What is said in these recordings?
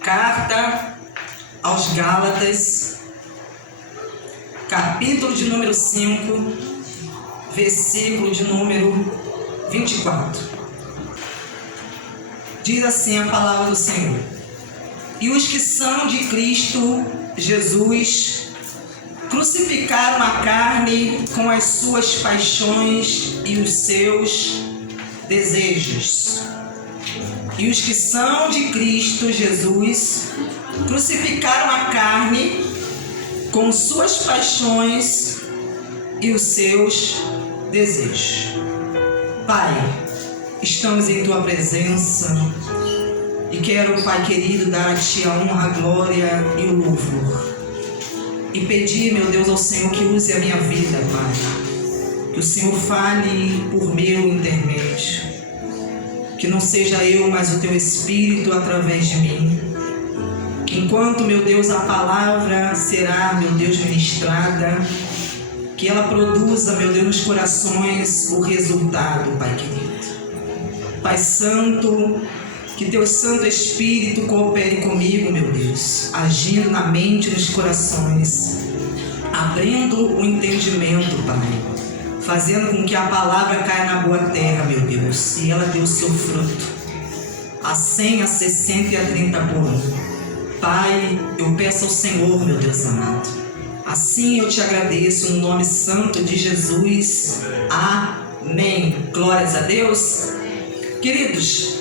Carta aos Gálatas, capítulo de número 5, versículo de número 24. Diz assim a palavra do Senhor: E os que são de Cristo Jesus crucificaram a carne com as suas paixões e os seus desejos. E os que são de Cristo Jesus crucificaram a carne com suas paixões e os seus desejos. Pai, estamos em Tua presença e quero, Pai querido, dar a Ti a honra, a glória e o louvor. E pedir, meu Deus, ao Senhor que use a minha vida, Pai. Que o Senhor fale por meu intermédio. Que não seja eu, mas o Teu Espírito através de mim. Que enquanto, meu Deus, a palavra será, meu Deus, ministrada, que ela produza, meu Deus, nos corações o resultado, Pai querido. Pai Santo, que Teu Santo Espírito coopere comigo, meu Deus, agindo na mente e nos corações, abrindo o entendimento, Pai, fazendo com que a palavra caia na boa terra, meu Deus, e ela dê o seu fruto, a 100, a 60 e a 30 por um. Pai, eu peço ao Senhor, meu Deus amado, assim eu te agradeço no nome santo de Jesus. Amém. Glórias a Deus. Queridos,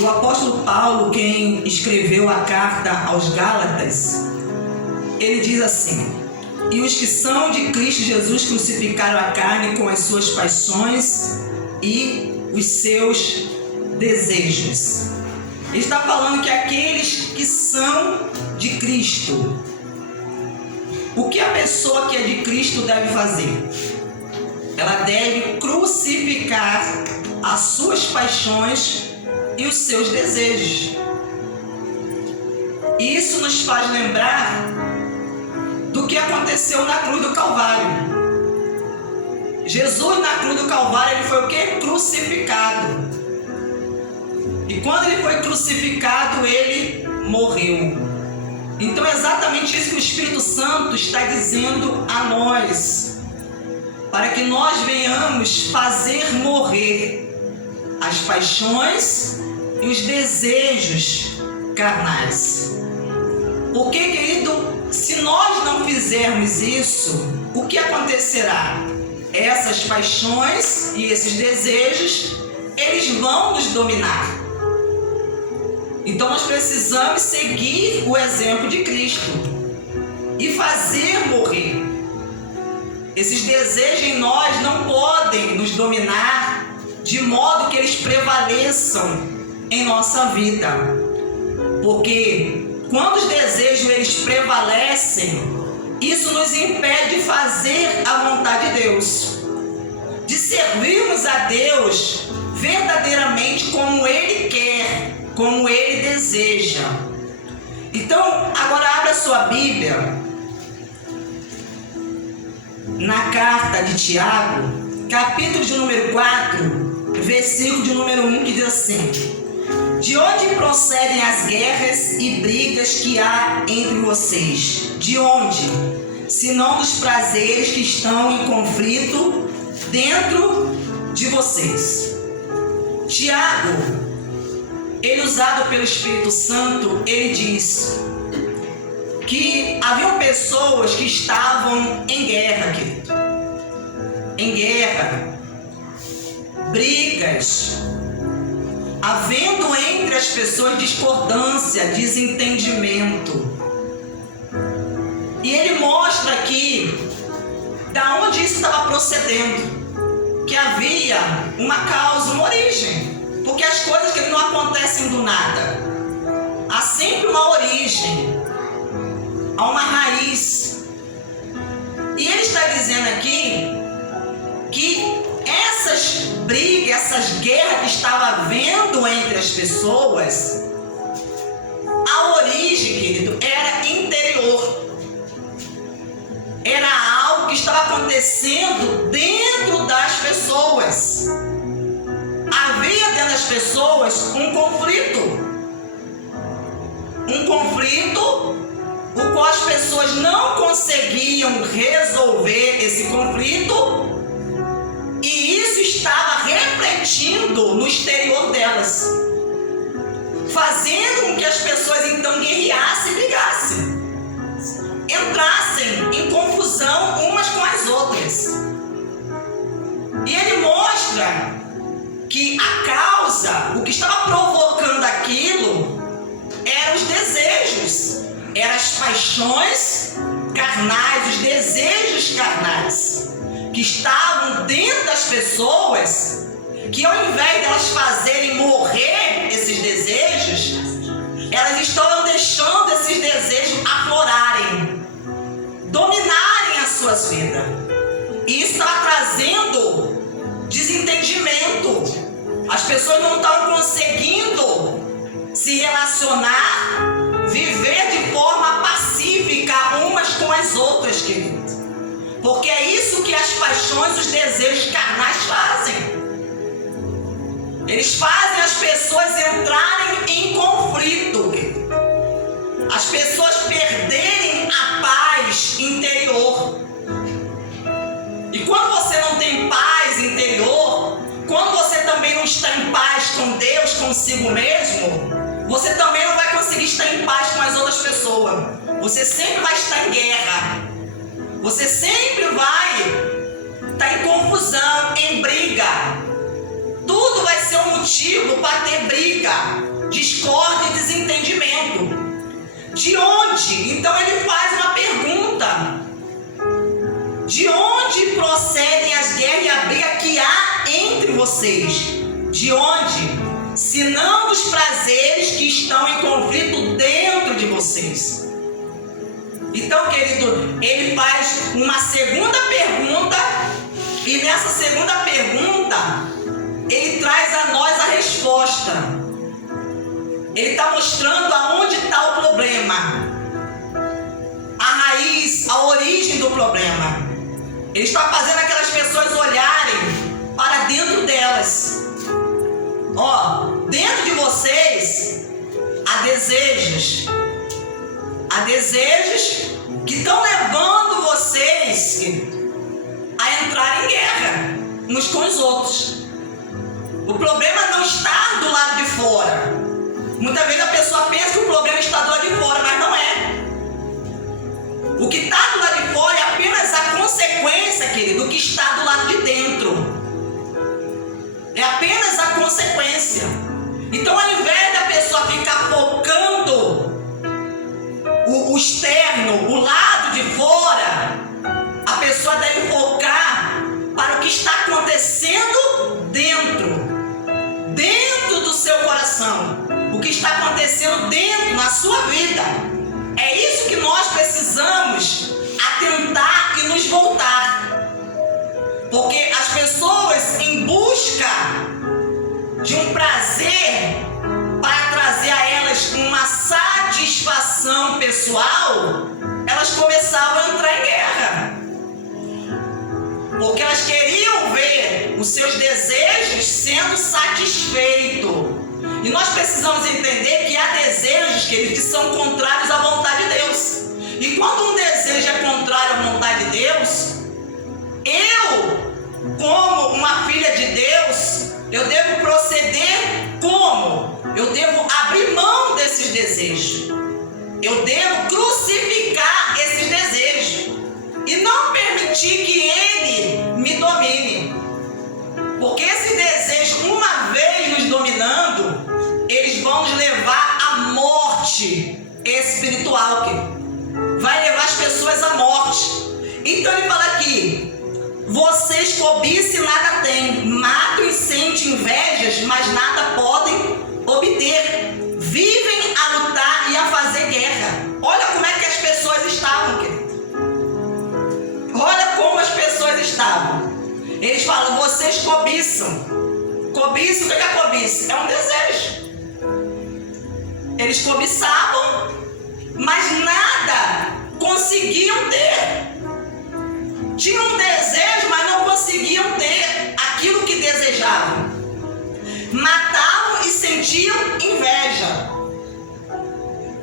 o apóstolo Paulo, quem escreveu a carta aos Gálatas, ele diz assim: E os que são de Cristo Jesus crucificaram a carne com as suas paixões e os seus desejos. Ele está falando que aqueles que são de Cristo, o que a pessoa que é de Cristo deve fazer? Ela deve crucificar as suas paixões e os seus desejos. E isso nos faz lembrar do que aconteceu na cruz do Calvário. Jesus na cruz do Calvário, ele foi o quê? Crucificado. E quando ele foi crucificado, ele morreu. Então é exatamente isso que o Espírito Santo está dizendo a nós, para que nós venhamos fazer morrer as paixões e os desejos carnais. Porque, querido, se nós não fizermos isso, o que acontecerá? Essas paixões e esses desejos, eles vão nos dominar. Então nós precisamos seguir o exemplo de Cristo e fazer morrer. Esses desejos em nós não podem nos dominar de modo que eles prevaleçam em nossa vida. Porque quando os desejos eles prevalecem, isso nos impede de fazer a vontade de Deus, de servirmos a Deus verdadeiramente como Ele quer, como Ele deseja. Então, agora abra a sua Bíblia na carta de Tiago, capítulo de número 4, versículo de número 1, que diz assim: De onde procedem as guerras e brigas que há entre vocês? De onde? Senão dos prazeres que estão em conflito dentro de vocês. Tiago, ele usado pelo Espírito Santo, ele diz que haviam pessoas que estavam em guerra, querido. Em guerra, brigas, havendo entre as pessoas discordância, desentendimento. E ele mostra aqui da onde isso estava procedendo, que havia uma causa, uma origem, porque as coisas que não acontecem do nada, há sempre uma origem, há uma raiz. E ele está dizendo aqui que essas brigas, essas guerras que estava havendo entre as pessoas, a origem, querido, era interior. Era algo que estava acontecendo dentro das pessoas. Havia dentro das pessoas um conflito. um conflito, o qual as pessoas não conseguiam resolver esse conflito, e isso estava refletindo no exterior delas, fazendo com que as pessoas então guerreassem e brigassem, entrassem em confusão umas com as outras. E ele mostra que a causa, o que estava provocando aquilo, eram os desejos, eram as paixões carnais, os desejos carnais, que estavam dentro das pessoas, que ao invés de elas fazerem morrer esses desejos, elas estavam deixando esses desejos aflorarem, dominarem as suas vidas. E isso estava trazendo desentendimento. As pessoas não estavam conseguindo se relacionar, viver de forma pacífica umas com as outras, querido. Porque é isso que as paixões, os desejos carnais fazem. Eles fazem as pessoas entrarem em conflito, querido. As pessoas perderem a paz interior. E quando você não tem paz interior, quando você também não está em paz com Deus, consigo mesmo, você também não vai conseguir estar em paz com as outras pessoas. Você sempre vai estar em guerra. Você sempre vai estar em confusão, em briga. Tudo vai ser um motivo para ter briga, discórdia e desentendimento. De onde? Então ele faz uma pergunta. De onde procedem as guerras e a briga que há entre vocês? De onde? Se não dos prazeres que estão em conflito dentro de vocês. Então, querido, ele faz uma segunda pergunta, e nessa segunda pergunta, ele traz a nós a resposta. Ele está mostrando aonde está o problema, a raiz, a origem do problema. Ele está fazendo aquelas pessoas olharem para dentro delas. Dentro de vocês há desejos que estão levando vocês, querido, a entrar em guerra uns com os outros. O problema não está do lado de fora. Muitas vezes a pessoa pensa que o problema está do lado de fora, mas não é. O que está do lado de fora é apenas a consequência, querido, do que está do lado de dentro. É apenas a consequência. Então, ao invés da pessoa ficar focando o externo, o lado de fora, a pessoa deve focar para o que está acontecendo dentro do seu coração, o que está acontecendo dentro, na sua vida. É isso que nós precisamos atentar e nos voltar. Porque as pessoas, em busca de um prazer para trazer a elas uma satisfação pessoal, elas começavam a entrar em guerra. Porque elas queriam ver os seus desejos sendo satisfeitos. E nós precisamos entender que há desejos, queridos, que são contrários à vontade de Deus. E quando um desejo é contrário à vontade de Deus, eu, como uma filha de Deus, eu devo proceder como? Eu devo abrir mão desses desejos. Eu devo crucificar esses desejos e não permitir que ele me domine. Porque esses desejos, uma vez nos dominando, eles vão nos levar à morte espiritual, que vai levar as pessoas à morte. Então ele fala aqui: vocês cobiçam e nada têm, matam e sentem invejas, mas nada podem obter. Vivem a lutar e a fazer guerra. Olha como é que as pessoas estavam, querido. Olha como as pessoas estavam. Eles falam: vocês cobiçam. Cobiçam, o que é cobiça? É um desejo. Eles cobiçavam, mas nada conseguiam ter. Tinham um desejo, mas não conseguiam ter aquilo que desejavam. Matavam e sentiam inveja.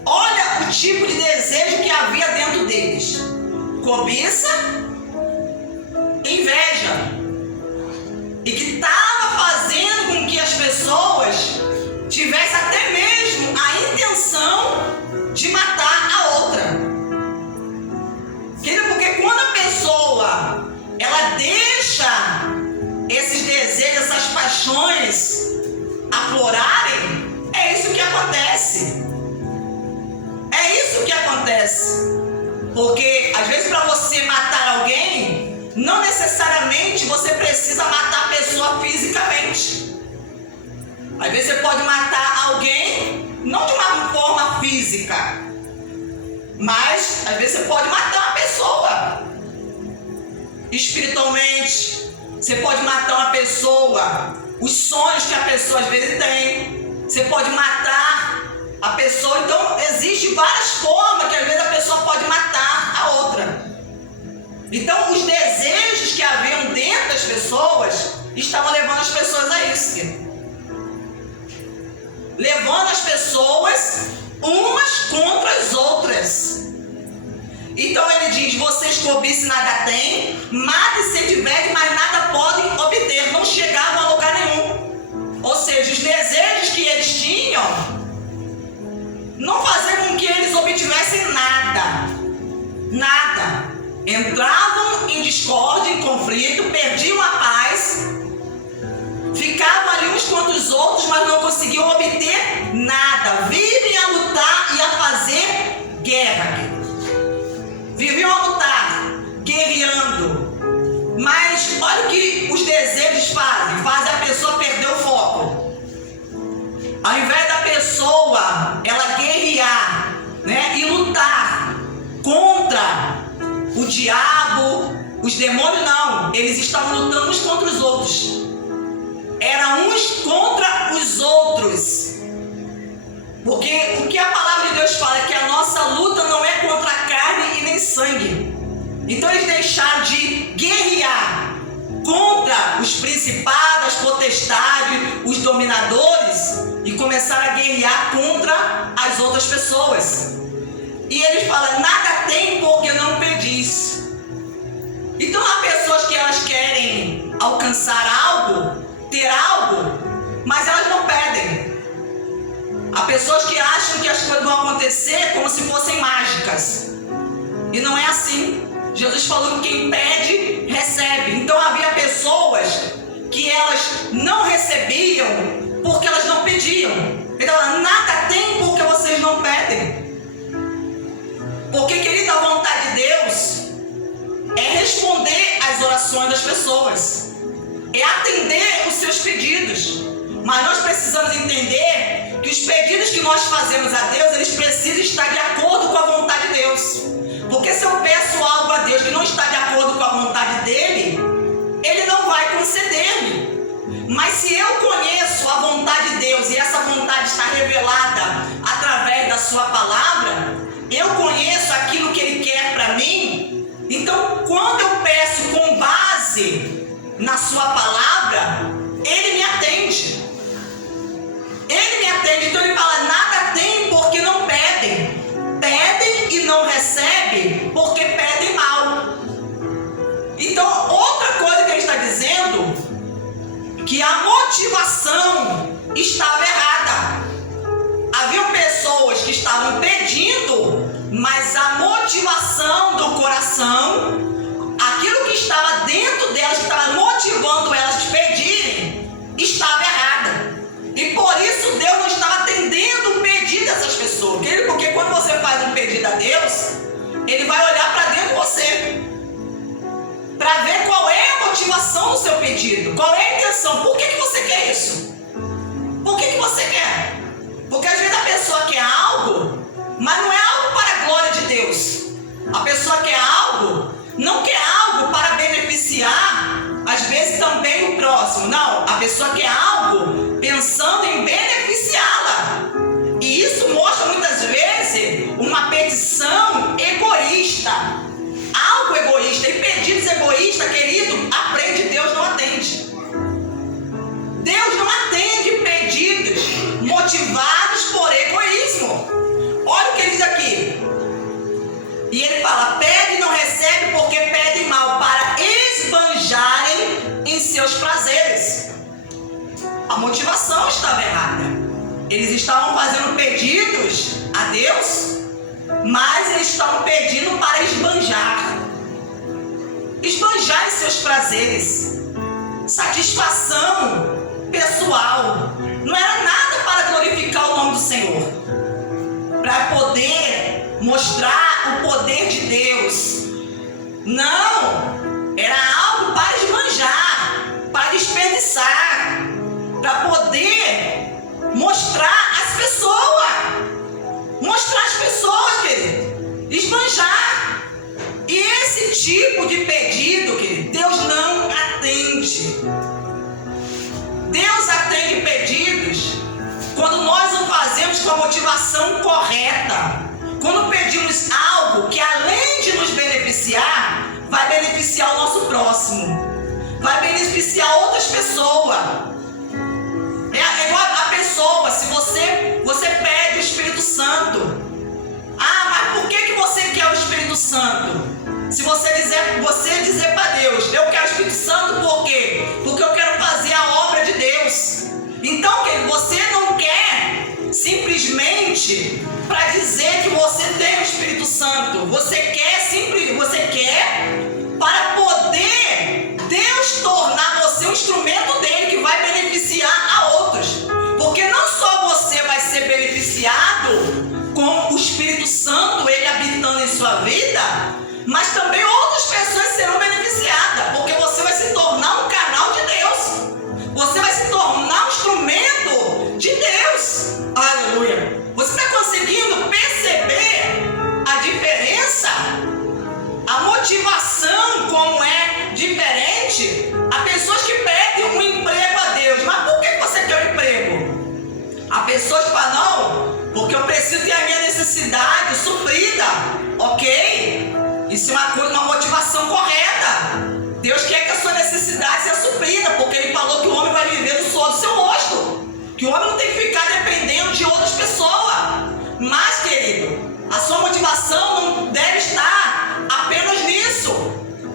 Olha tipo de desejo que havia dentro deles: cobiça, inveja, e que estava fazendo com que as pessoas tivessem até mesmo a intenção de matar a outra. Porque quando a pessoa ela deixa esses desejos, essas paixões aflorarem, é isso que acontece. É isso que acontece. Porque às vezes para você matar alguém, não necessariamente você precisa matar a pessoa fisicamente. Às vezes você pode matar alguém não de uma forma física, mas às vezes você pode matar uma pessoa espiritualmente. Você pode matar uma pessoa, os sonhos que a pessoa às vezes tem. Você pode matar a pessoa. Então existem várias formas que às vezes a pessoa pode matar a outra. Então os desejos que haviam dentro das pessoas estavam levando as pessoas a isso. Levando as pessoas umas contra as outras. Então ele diz: vocês cobiçam nada têm, matem se tiverem, mas nada podem obter. Não chegavam a lugar nenhum. Ou seja, os desejos que eles tinham não faziam com que eles obtivessem nada. Nada. Entravam em discórdia, em conflito, perdiam a paz, ficavam ali uns contra os outros, mas não conseguiam obter nada. Vivem a lutar e a fazer guerra. Viviam a lutar, guerreando. Mas olha o que os desejos fazem. Fazem a pessoa perder o foco. Ao invés da pessoa ela guerrear, né, e lutar contra o diabo, os demônios, não. Eles estavam lutando uns contra os outros. Eram uns contra os outros. Porque o que a palavra de Deus fala é que a nossa luta não é contra a carne e nem sangue. Então eles deixaram de guerrear contra os principados, as potestades, os dominadores, e começaram a guerrear contra as outras pessoas. E eles falam: nada tem porque não pedis. Então há pessoas que elas querem alcançar algo, ter algo, mas elas não pedem. Há pessoas que acham que as coisas vão acontecer como se fossem mágicas. E não é assim. Jesus falou que quem pede, recebe. Então havia pessoas que elas não recebiam porque elas não pediam. Então, nada tem porque vocês não pedem. Porque, querido, a vontade de Deus é responder às orações das pessoas. É atender os seus pedidos. Mas nós precisamos entender que os pedidos que nós fazemos a Deus, eles precisam estar de acordo com a vontade de Deus. Porque se eu peço algo a Deus que não está de acordo com a vontade dele, ele não vai conceder-me. Mas se eu conheço a vontade de Deus e essa vontade está revelada através da sua palavra, eu conheço aquilo que ele quer para mim, então quando eu peço com base na sua palavra, ele me atende. Ele me atende. Então ele fala: nada tem porque não pedem. Pedem e não recebem porque pedem mal. Então outra coisa que ele está dizendo, que a motivação estava errada. Haviam pessoas que estavam pedindo, mas a motivação do coração, aquilo que estava dentro delas, que estava motivando elas a pedirem, estava errada. E por isso Deus não estava atendendo o pedido dessas pessoas. Porque quando você faz um pedido a Deus, ele vai olhar para dentro de você, para ver qual é a motivação do seu pedido, qual é a intenção. Por que você quer isso? Por que você quer? Porque às vezes a pessoa quer algo, mas não é algo para a glória de Deus. A pessoa quer algo, não quer algo para beneficiar, às vezes também o próximo. Não, a pessoa quer algo pensando em beneficiá-la. E isso mostra muitas vezes uma petição egoísta. Algo egoísta. E pedidos egoístas, querido, aprende, Deus não atende. Deus não atende pedidos motivados por egoísmo. Olha o que ele diz aqui: Eles estavam fazendo pedidos a Deus, mas eles estavam pedindo para esbanjar em seus prazeres, satisfação pessoal. Não era nada para glorificar o nome do Senhor, para poder mostrar o poder de Deus. Não, era algo para esbanjar, para desperdiçar, para poder mostrar às pessoas, querido, esbanjar. E esse tipo de pedido, querido, Deus não atende. Deus atende pedidos quando nós o fazemos com a motivação correta. Quando pedimos algo que, além de nos beneficiar, vai beneficiar o nosso próximo, vai beneficiar outras pessoas. É igual a pessoa, se você pede o Espírito Santo. Mas por que você quer o Espírito Santo? Se você dizer para Deus, eu quero o Espírito Santo, por quê? Porque eu quero fazer a obra de Deus. Então, querido, você não quer simplesmente para dizer que você tem o Espírito Santo. Você quer para poder Deus tornar você um instrumento dele que vai beneficiar a outros. Porque não só você vai ser beneficiado com o Espírito Santo, ele habitando em sua vida, mas também outras pessoas serão beneficiadas, porque você vai se tornar um canal de Deus. Você vai se tornar um instrumento de Deus. Aleluia. Você está conseguindo perceber a diferença? A motivação como é diferente? Há pessoas que pedem um emprego a Deus. Mas por que você quer um emprego? Há pessoas que falam, não, porque eu preciso ter a minha necessidade suprida. Ok? Isso é uma motivação correta. Deus quer que a sua necessidade seja suprida, porque Ele falou que o homem vai viver do suor do seu rosto, que o homem não tem que ficar dependendo de outras pessoas. Mas, querido, a sua motivação não deve estar apenas nisso.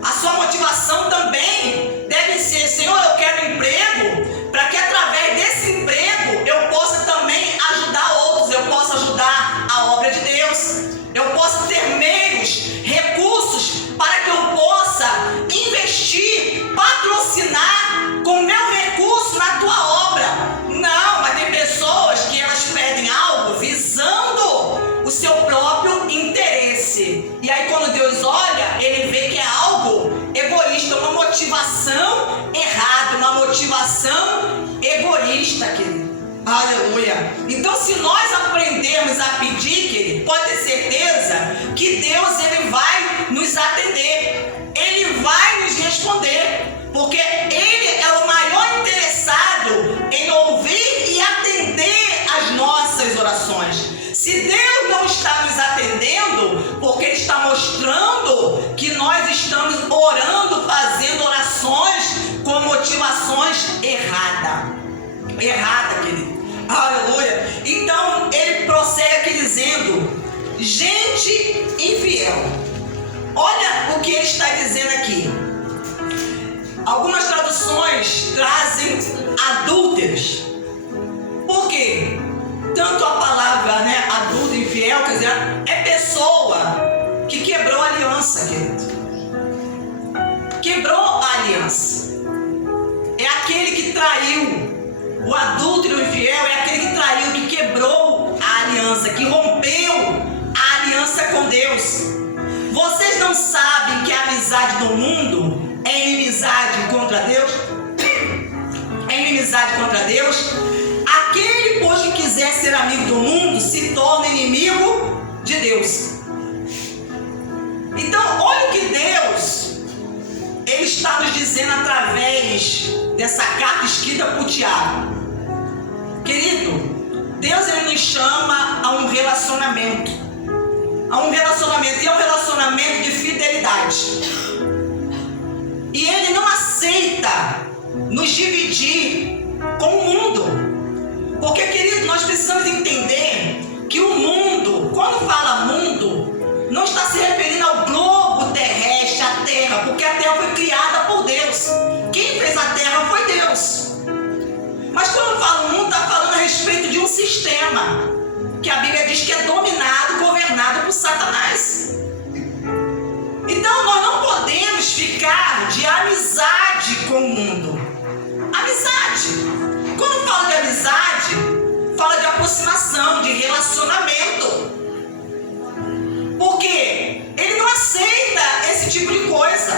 A sua motivação também deve ser, Senhor, eu quero emprego, para que através desse emprego eu possa também ajudar outros, eu possa ajudar a obra de Deus, eu possa ter meios, recursos, para que eu possa investir, patrocinar com meu recurso na tua obra. Não, mas tem pessoas que elas pedem algo visando o seu próprio interesse. E aí quando Deus olha, Ele vê que é algo egoísta, uma motivação errada, uma motivação egoísta, querido. Aleluia. Então, se nós aprendermos a pedir, querido, pode ter certeza que Deus, Ele vai nos atender, Ele vai nos responder, porque Ele é o maior interessado em ouvir e atender as nossas orações. Se Deus não está nos atendendo, porque Ele está mostrando que nós estamos orando, fazendo orações com motivações erradas, querido. Aleluia. Então ele prossegue aqui dizendo, gente infiel. Olha o que ele está dizendo aqui. Algumas traduções trazem adúlteros. Por quê? Tanto a palavra, adúltero, infiel, quer dizer, é pessoa que quebrou a aliança, querido. Quebrou a aliança. É aquele que traiu. O adúltero infiel é aquele que traiu, que quebrou a aliança, que rompeu a aliança com Deus. Vocês não sabem que a amizade do mundo é inimizade contra Deus? É inimizade contra Deus? Aquele, pois, que quiser ser amigo do mundo, se torna inimigo de Deus. Então, olha o que Deus, Ele está nos dizendo através dessa carta escrita por Tiago. Querido, Deus, Ele nos chama a um relacionamento. E é um relacionamento de fidelidade. E Ele não aceita nos dividir com o mundo. Porque, querido, nós precisamos entender que o mundo, quando fala mundo, não está se referindo ao globo terrestre, à Terra, porque a Terra foi criada por Deus. Quem fez a Terra foi Deus. Mas quando fala mundo, está falando a respeito de um sistema. amizade com o mundo. Amizade. Quando fala de amizade, fala de aproximação, de relacionamento. Porque ele não aceita esse tipo de coisa.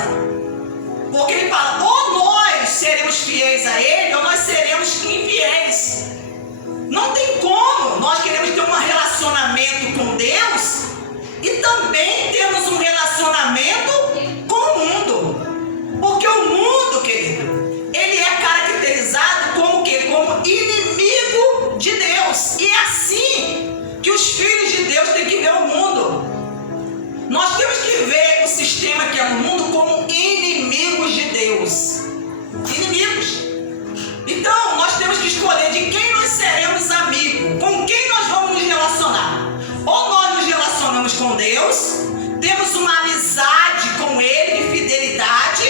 Porque ele fala, ou nós seremos fiéis a ele, ou nós seremos infiéis. Não tem como nós queremos ter um relacionamento com Deus e também temos um relacionamento com o mundo. Porque o mundo, querido, ele é caracterizado como o quê? Como inimigo de Deus. E é assim que os filhos de Deus têm que ver o mundo. Nós temos que ver o sistema que é no mundo como inimigos de Deus. Inimigos. Então, nós temos que escolher de quem nós seremos amigos, com quem nós vamos nos relacionar. Ou nós nos relacionamos com Deus, temos uma amizade com Ele, de fidelidade,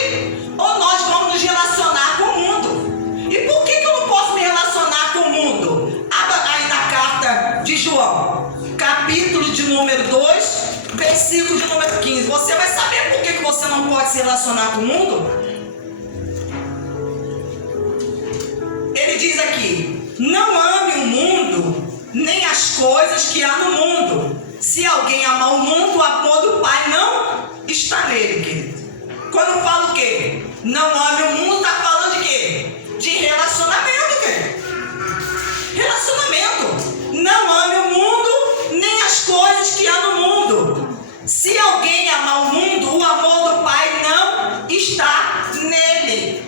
ou nós vamos nos relacionar com o mundo. E por que eu não posso me relacionar com o mundo? Abra aí na carta de João, capítulo de número 2, versículo de número 15. Você vai saber por que você não pode se relacionar com o mundo? Ele diz aqui, não ame o mundo, nem as coisas que há no mundo. Se alguém amar o mundo, o amor do Pai não está nele, querido. Quando fala o quê? Não ame o mundo, está falando de quê? De relacionamento, querido. Relacionamento. Não ame o mundo, nem as coisas que há no mundo. Se alguém amar o mundo, o amor do Pai não está nele.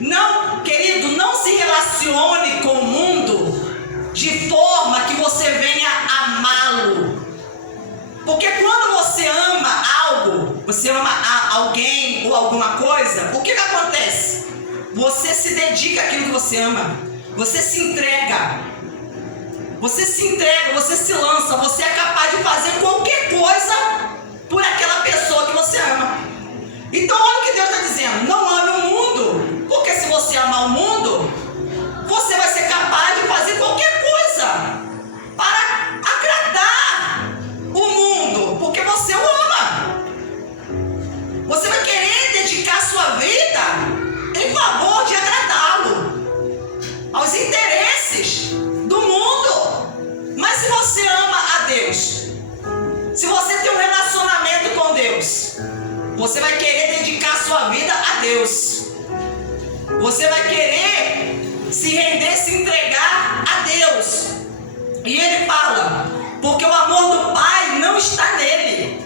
Não, querido, não se relacione com o mundo de forma que você venha amá-lo. Porque quando você ama algo, você ama alguém ou alguma coisa, o que acontece? Você se dedica àquilo que você ama. Você se entrega. Você se entrega, você se lança. Você é capaz de fazer qualquer coisa por aquela pessoa que você ama. Então olha o que Deus está dizendo. Não ame o mundo. Porque se você amar o mundo, você vai ser capaz de fazer qualquer coisa para agradar o mundo, porque você o ama. Você vai querer dedicar sua vida em favor de agradá-lo, aos interesses do mundo. Mas se você ama a Deus, se você tem um relacionamento com Deus, você vai querer dedicar sua vida a Deus. Você vai querer se render, se entregar a Deus. E ele fala, porque o amor do Pai não está nele.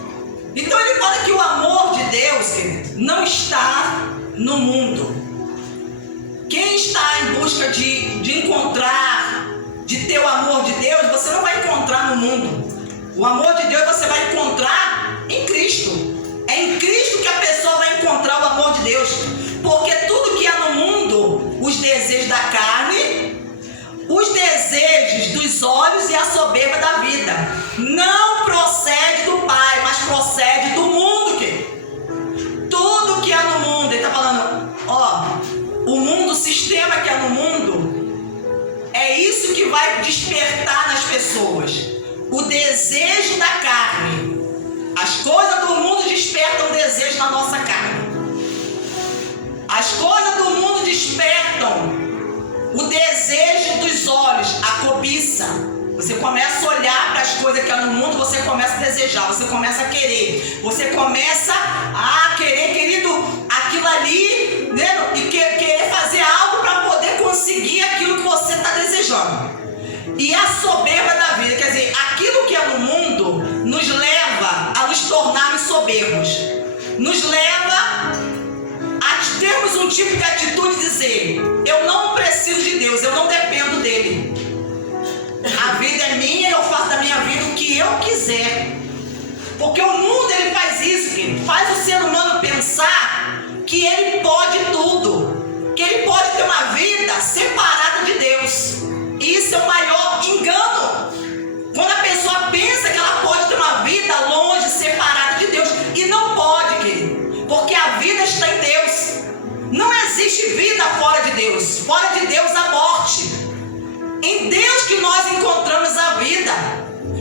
Então ele fala que o amor de Deus, querido, não está no mundo. Quem está em busca de encontrar, de ter o amor de Deus, você não vai encontrar no mundo. O amor de Deus você vai encontrar em Cristo. É em Cristo que a pessoa vai encontrar o amor de Deus. Porque tudo que há no mundo, os desejos da carne, os desejos dos olhos e a soberba da vida, não procede do Pai, mas procede do mundo. Tudo que há no mundo, ele está falando, o mundo, o sistema que há no mundo, é isso que vai despertar nas pessoas. O desejo da carne. As coisas do mundo despertam o desejo na nossa carne. As coisas do mundo despertam o desejo dos olhos, a cobiça. Você começa a olhar para as coisas que há no mundo, você começa a desejar, você começa a querer. Você começa a querer, querido, aquilo ali, né? E querer fazer algo para poder conseguir aquilo que você está desejando. E a soberba da vida, quer dizer, aquilo que é no mundo nos leva a nos tornarmos soberbos. Nos leva a termos um tipo de atitude de dizer, eu não preciso de Deus, eu não dependo dele. A vida é minha e eu faço da minha vida o que eu quiser. Porque o mundo ele faz isso, ele faz o ser humano pensar que ele pode tudo, que ele pode ter uma vida separada de Deus. E isso é o maior engano. Quando a pessoa pensa que ela pode ter uma vida longe, separada de Deus, e não pode, querido, porque a vida está em Deus. Não existe vida fora de Deus. Fora de Deus a morte. Em Deus que nós encontramos a vida.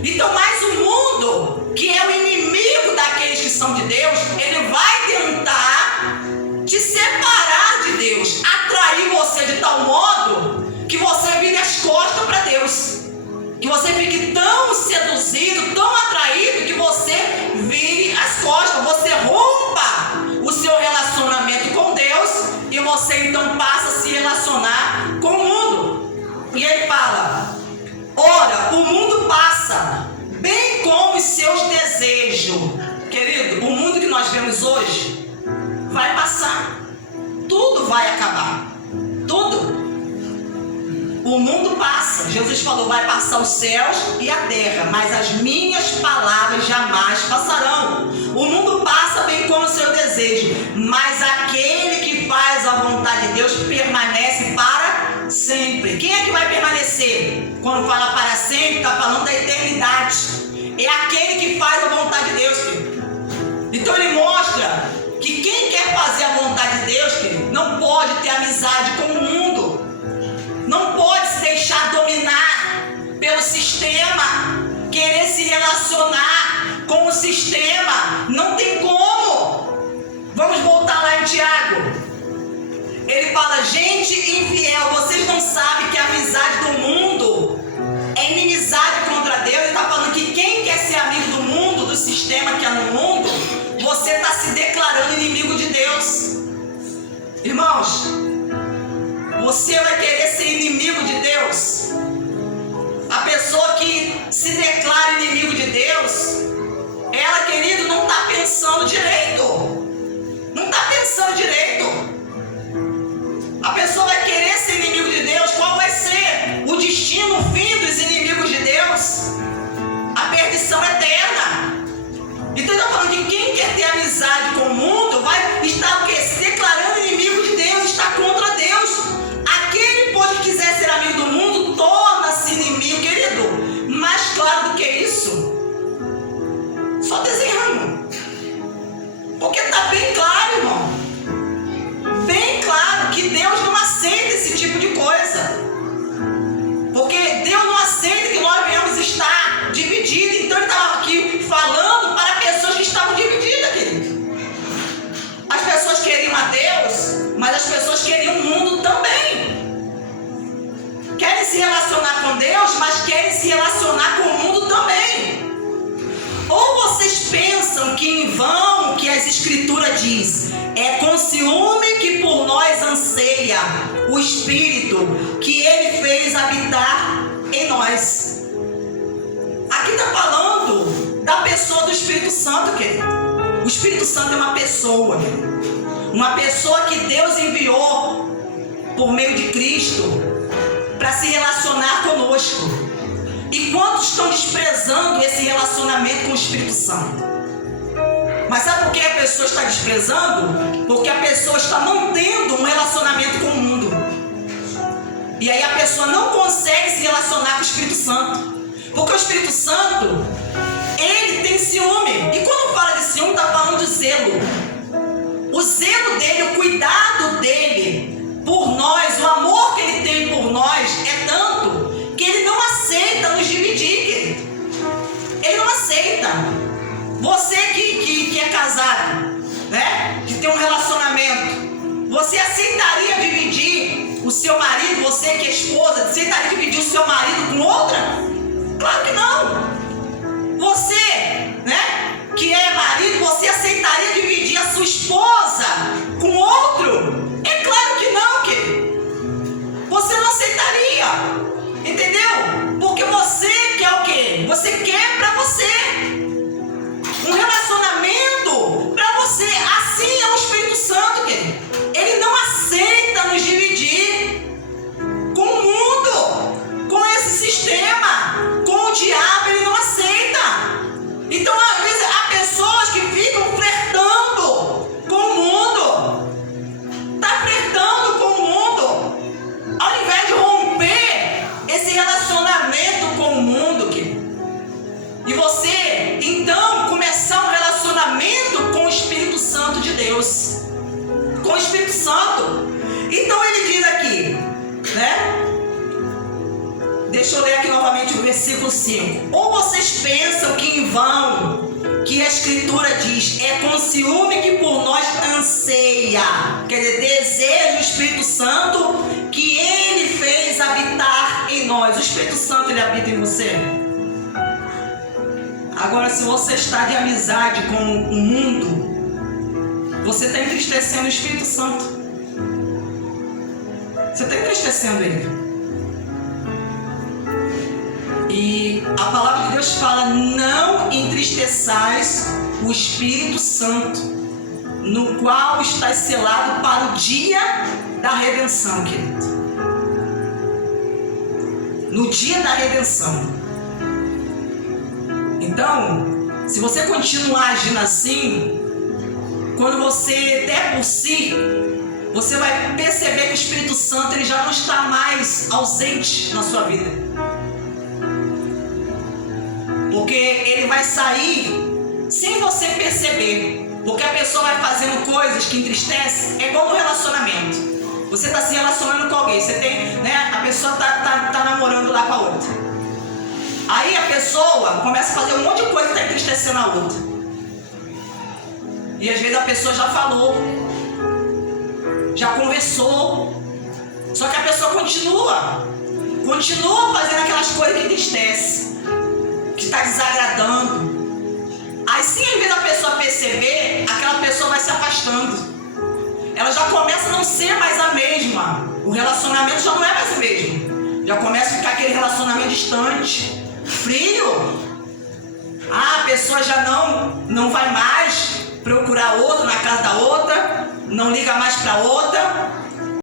Então, mas o mundo, que é o inimigo daqueles que são de Deus, ele vai tentar você fique tão seduzido, tão atraído, que você vire as costas, você rompa o seu relacionamento com Deus e você então passa a se relacionar com o mundo. E ele fala: ora, o mundo passa, bem como os seus desejos. Querido, o mundo que nós vemos hoje vai passar, tudo vai acabar, tudo. O mundo passa. Jesus falou: vai passar os céus e a terra, mas as minhas palavras jamais passarão. O mundo passa, bem como o seu desejo, mas aquele que faz a vontade de Deus permanece para sempre. Quem é que vai permanecer? Quando fala para sempre, está falando da eternidade. É aquele que faz a vontade de Deus, querido. Então ele mostra que quem quer fazer a vontade de Deus, querido, não pode ter amizade com o mundo, não pode se deixar dominar pelo sistema, querer se relacionar com o sistema, não tem como. Vamos voltar lá em Tiago. Ele fala: gente infiel, vocês não sabem que a amizade do mundo é inimizade contra Deus. Ele está falando que quem quer ser amigo do mundo, do sistema que é no mundo, você está se declarando inimigo de Deus. Irmãos, você vai querer ser inimigo de Deus? A pessoa que se declara inimigo de Deus, ela, querido, não está pensando direito. Não está pensando direito. A pessoa vai querer ser inimigo de Deus. Qual vai ser o destino, o fim dos inimigos de Deus? A perdição eterna. Então ele está falando que quem quer ter amizade com o mundo vai estar o quê? Se declarando inimigo de Deus, está contra Deus. Aquele, pois, que quiser ser amigo do mundo, torna-se inimigo, querido. Mais claro do que isso, só desenhando. Porque está bem claro, irmão. Bem claro que Deus não aceita esse tipo de coisa. Porque Deus não aceita que nós venhamos estar divididos. Então ele estava aqui falando para pessoas que estavam divididas, querido. As pessoas queriam a Deus, mas as pessoas queriam o mundo também. Querem se relacionar com Deus, mas querem se relacionar com o mundo também. Ou vocês pensam que em vão que as Escrituras diz: é com ciúme que por nós anseia o Espírito que Ele fez habitar em nós. Aqui está falando da pessoa do Espírito Santo, querido. O Espírito Santo é uma pessoa, querido. Uma pessoa que Deus enviou por meio de Cristo para se relacionar conosco. E quantos estão desprezando esse relacionamento com o Espírito Santo? Mas sabe por que a pessoa está desprezando? Porque a pessoa está mantendo um relacionamento com o mundo. E aí a pessoa não consegue se relacionar com o Espírito Santo. Porque o Espírito Santo, ele tem ciúme. E quando fala de ciúme, está falando de zelo. O zelo dele, o cuidado dele por nós, o amor que ele tem por nós é tanto que ele não aceita nos dividir, querido. Ele não aceita. Você que é casado, né? Que tem um relacionamento, você aceitaria dividir o seu marido, você que é esposa, aceitaria dividir o seu marido com outra? Claro que não. Você, né? Que é marido, você aceitaria dividir a sua esposa com outro? É claro que não, querido. Você não aceitaria. Entendeu? Porque você quer o quê? Você quer pra você um relacionamento pra você. Assim é o Espírito Santo, querido. Ele não aceita nos dividir com o mundo, com esse sistema, com o diabo. Ele não aceita. Então, às vezes, há pessoas que ficam flertando com o mundo. Tá flertando com o mundo. Ao invés de romper esse relacionamento com o mundo, querido. E você, então, começar um relacionamento com o Espírito Santo de Deus. Com o Espírito Santo. Então ele diz aqui, né? Deixa eu ler aqui novamente o versículo 5. Ou vocês pensam que em vão que a Escritura diz: é com ciúme que por nós anseia, quer dizer, deseja o Espírito Santo que Ele fez habitar em nós, o Espírito Santo, ele habita em você. Agora, se você está de amizade com o mundo, você está entristecendo o Espírito Santo. Você está entristecendo ele. E a palavra de Deus fala: não entristeçais o Espírito Santo, no qual está selado para o dia da redenção, querido. No dia da redenção. Então, se você continuar agindo assim, quando você der por si, você vai perceber que o Espírito Santo ele já não está mais ausente na sua vida. Porque ele vai sair sem você perceber. Porque a pessoa vai fazendo coisas que entristecem. É igual no relacionamento. Você está se relacionando com alguém. Você tem, né? A pessoa tá namorando lá com a outra. Aí a pessoa começa a fazer um monte de coisa que está entristecendo a outra. E às vezes a pessoa já falou, já conversou. Só que a pessoa continua fazendo aquelas coisas que entristecem, que está desagradando. Aí sim, às vezes a pessoa perceber, aquela pessoa vai se afastando. Ela já começa a não ser mais a mesma. O relacionamento já não é mais o mesmo. Já começa a ficar aquele relacionamento distante, frio. A pessoa já não vai mais procurar outra na casa da outra, não liga mais para outra.